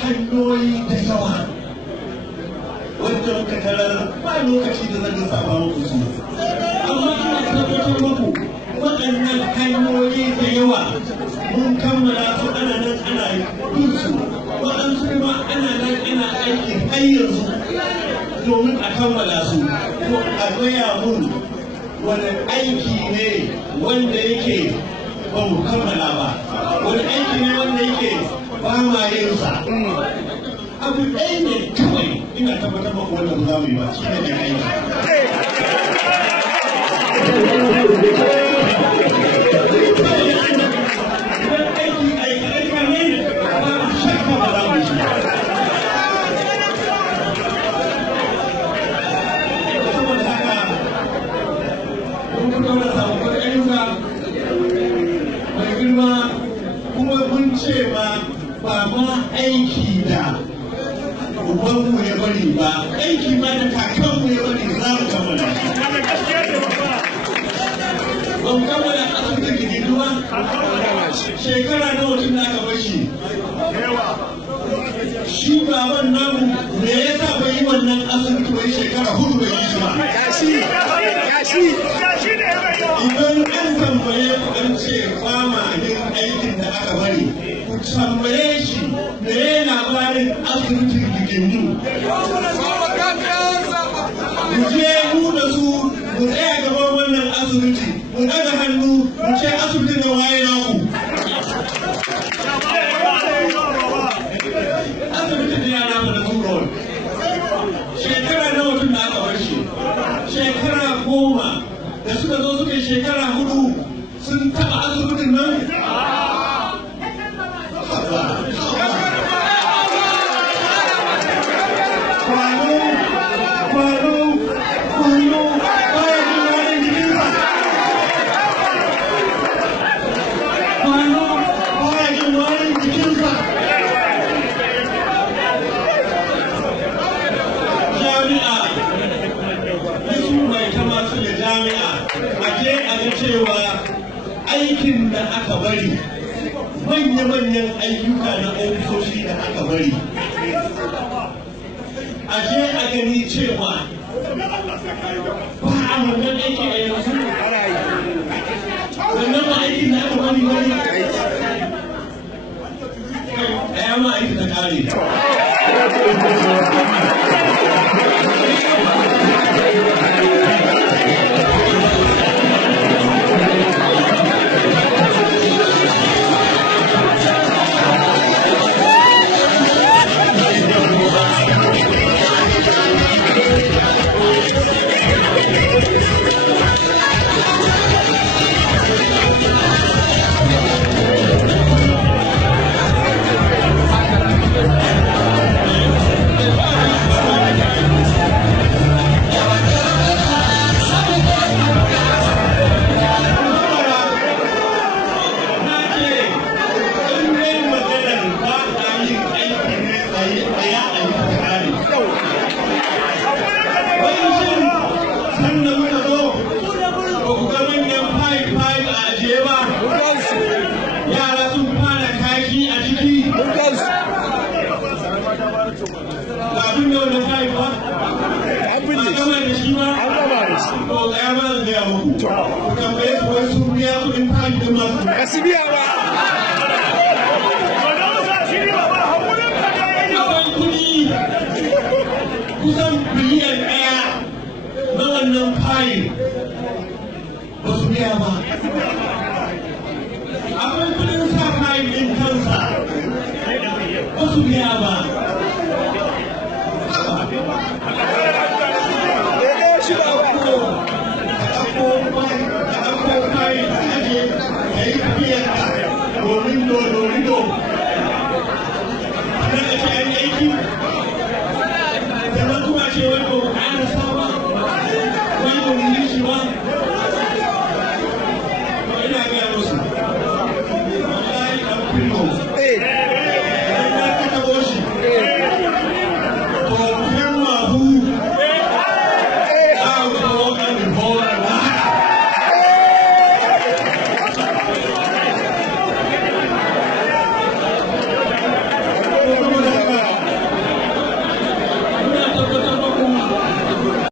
hanyoyi da yawa wanda muka tarar ba lokaci da zan saba muku su amma ina tabbatar muku waɗannan hanyoyi da yawa mun kammala su ana nan ana yin su waɗansu kuma ana nan ana aiki har yanzu domin a kammala su ko a gaya mun wani aiki ne wanda yake ba mu kammala ba wani aiki ne wanda yake ba ma yin sa abu ɗaya ne kawai ina tabbatar maka wanda ba za mu yi ba shi ne da aiki kuma mun ce ba ma aiki da ubanmu ya bari ba aiki ma da kakanmu ya bari za mu kammala ba mu kammala asibitin gididuwa shekara na mutum da aka bashi shi baban namu me yasa bai yi wannan asibiti bai shekara 4 bai yi shi ba idan an tambaye ku an ce ba ma yin aikin da aka bari ku tambaye shi me yana labarin asibitin gigindu mu je mu da su mu tsaya gaban wannan asibiti mu daga hannu mu ce asibitin da waye naku asibitin da yara mu da su shekara nawa tun da aka bar shi shekara 10 da suka zo suka shekara 4 sun taɓa asibitin nan cewa aikin da aka bari manya-manyan ayyuka na ofisoshi da aka bari a je a gani cewa ba a wannan aiki a yanzu wannan ma aikin da aka bari wani ɗaya ma aiki ta kare kusan biliyan 1 na wannan fayin ba su biya ba akwai kudin sa fayin ɗin kansa ba su biya ba